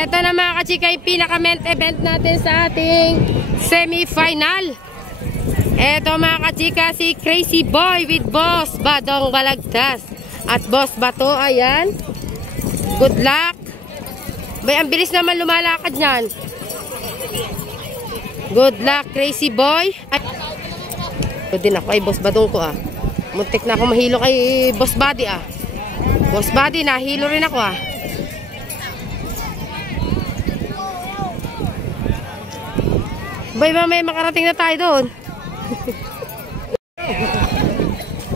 Eto na mga kachika yung pinaka-main event natin sa ating semi-final. Eto mga kachika si Crazy Boy with Boss Badong Balagtas. At Boss Bato, ayan. Good luck. Bay, ang bilis naman lumalakad niyan. Good luck Crazy Boy. Ito din ako ay Boss Badong ko ah. Muntik na ako mahilo kay Boss Buddy ah. Boss Buddy, nahilo rin ako ah. Bay, may makarating na tayo doon.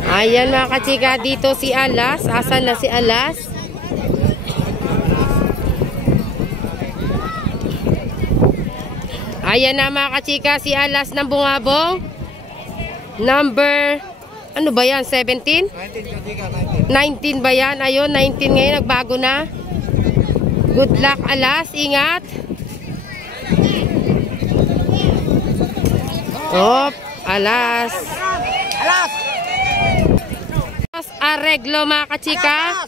Ayan mga kachika, dito si Alas. Asan na si Alas? Ayan na mga kachika, si Alas ng Bungabong. Number, ano ba yan? 17? 19 ba yan? Ayun, 19 ngayon, nagbago na. Good luck Alas, ingat. Op, Alas. Alas! Areglo mga kachika.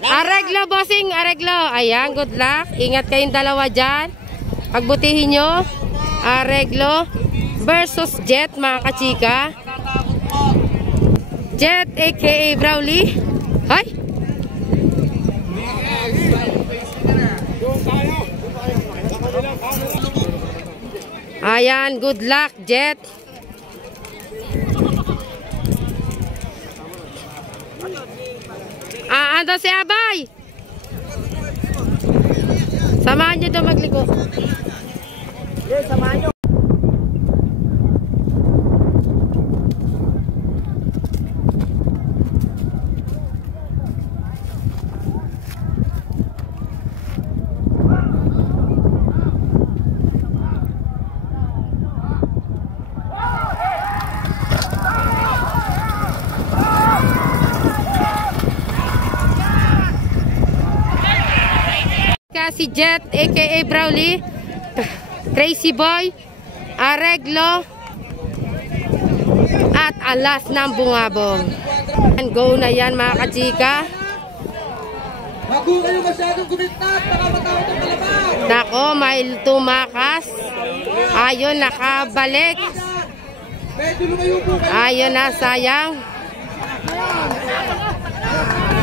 Areglo bossing, areglo. Ayan, good luck. Ingat kayong dalawa dyan. Pagbutihin nyo. Areglo versus Jet mga kachika. Jet aka Brawley. Hay! Ayan, good luck Jet. Ando si Abay. Samahan nyo doon magliko. Yes, samahan nyo. Si Jet aka Brawley, Crazy Boy, Areglo at Alas ng Bungabong. And go na yan mga kachika. Bago kayo masyadong gumintat, baka matawag ang kalabaw. Nako, may tumakas. Ayun, nakabalik. Ayun na, sayang.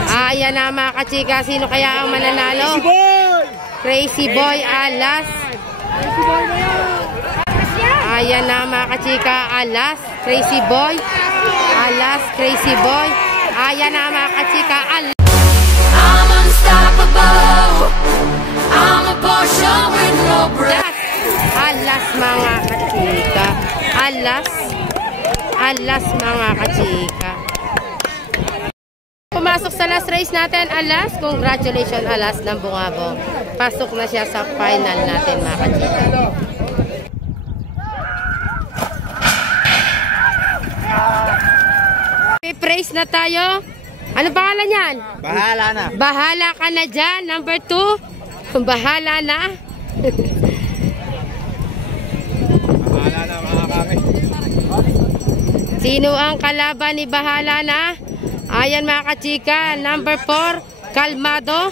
Ayan na mga kachika, sino kaya ang mananalo? Crazy Boy, Alas. Ayan na mga kachika, Alas, Crazy Boy. Alas, Crazy Boy. Ayan na mga kachika, Alas. I'm unstoppable. I'm a Porsche with no brakes. Alas mga kachika. Alas. Alas mga kachika. Pumasok sa last race natin, Alas. Congratulations, Alas ng Bungabong. Pasok na siya sa final natin, mga kachika. Praise na tayo. Ano pangalan yan? Bahala na. Bahala ka na dyan. Number 2. Bahala na. Bahala na mga kami. Sino ang kalaban ni Bahala na? Ayan mga kachika, number 4, Kalmado.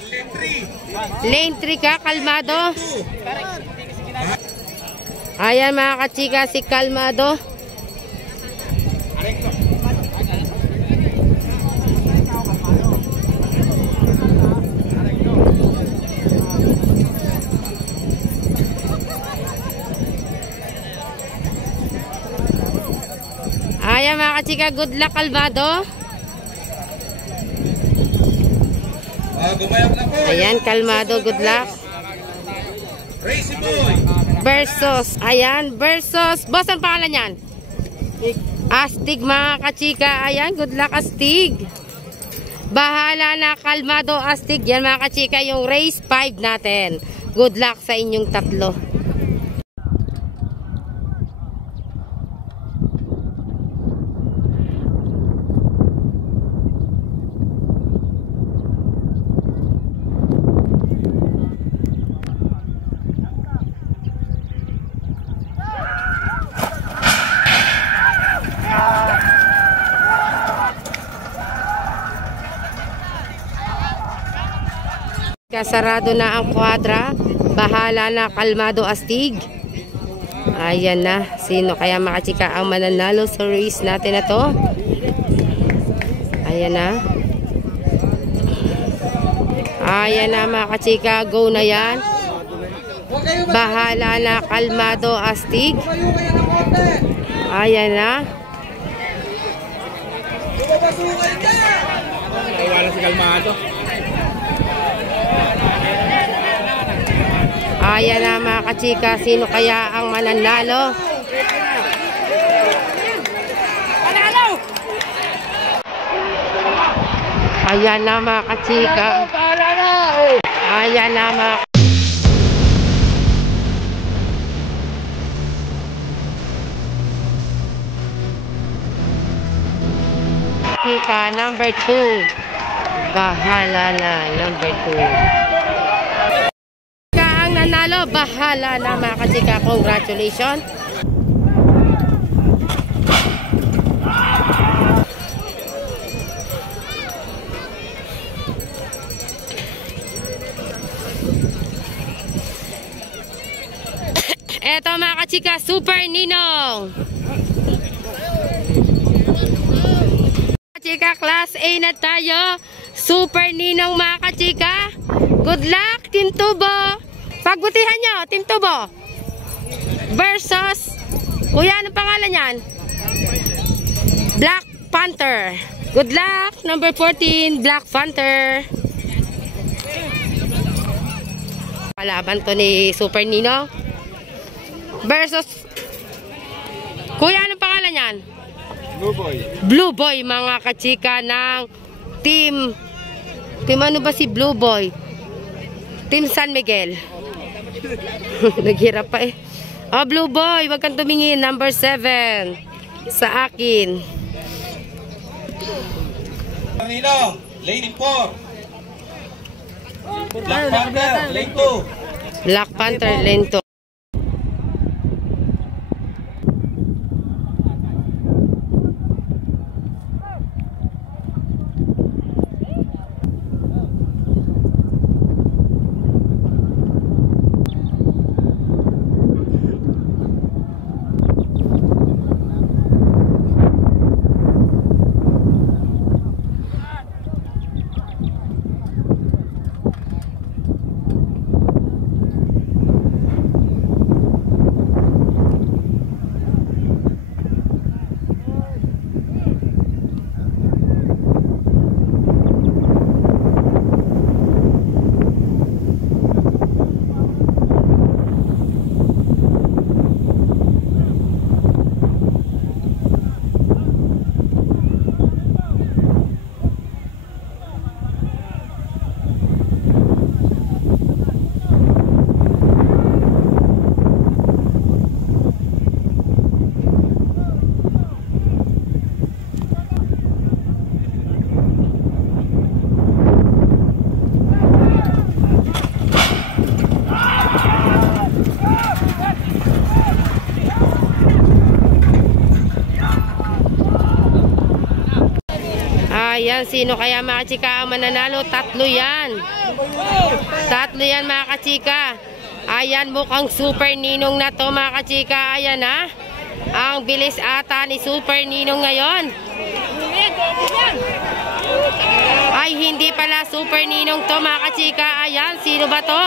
Lane 3 ka, Kalmado. Ayan mga kachika, si Kalmado. Ayan mga kachika, good luck Kalmado. Ayan, Kalmado, good luck. Crazy Boy Versus, ayan, versus. Boss, ang pangalan yan? Astig mga kachika. Ayan, good luck Astig. Bahala na, Kalmado, Astig. Yan mga kachika, yung race 5 natin. Good luck sa inyong tatlo. Kasarado na ang kwadra. Bahala na Kalmado Astig. Ayan na. Sino kaya mga chika ang mananalo sa race natin na to? Ayan na. Ayan na mga kachika. Go na yan. Bahala na Kalmado Astig. Ayan na. Wala si Kalmado. Ayan na mga kachika. Sino kaya ang mananalo? Ayan na mga kachika. Ayan na mga kachika. Number 2. Bahala na. Number 2. Ang nanalo. Bahala na mga kachika. Congratulations. Eto mga kachika, Super Ninong. Kachika, Class A na tayo. Super Ninong mga kachika. Good luck, Team Tubo. Pagbutihan nyo, Team Tubo. Versus, kuya, anong pangalan yan? Black Panther. Good luck, number 14, Black Panther. Kalaban to ni Super Ninong. Versus kuya, anong pangalan yan? Blue Boy. Blue Boy mga kachika ng team ano ba si Blue Boy? Team San Miguel. Naghirap pa eh. Oh, Blue Boy, wag kang tumingin. Number 7 sa akin. Nino, lane 4. Black Panther, lane 2. Black Panther, lane 2. Ayan, sino kaya mga kachika ang mananalo? Tatlo yan. Tatlo yan mga kachika. Ayan, mukhang Super Ninong na to mga kachika. Ayan ha. Ang bilis ata ni Super Ninong ngayon. Ay, hindi pala Super Ninong to mga kachika. Ayan, sino ba to?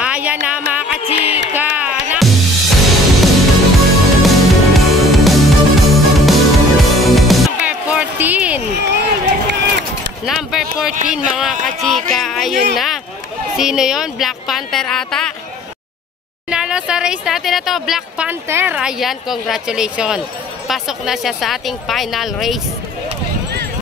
Ayan na mga kachika. Number 14 mga kachika. Ayun na. Sino yon? Black Panther ata. Nalo sa race natin na to, Black Panther. Ayan, congratulations. Pasok na siya sa ating final race.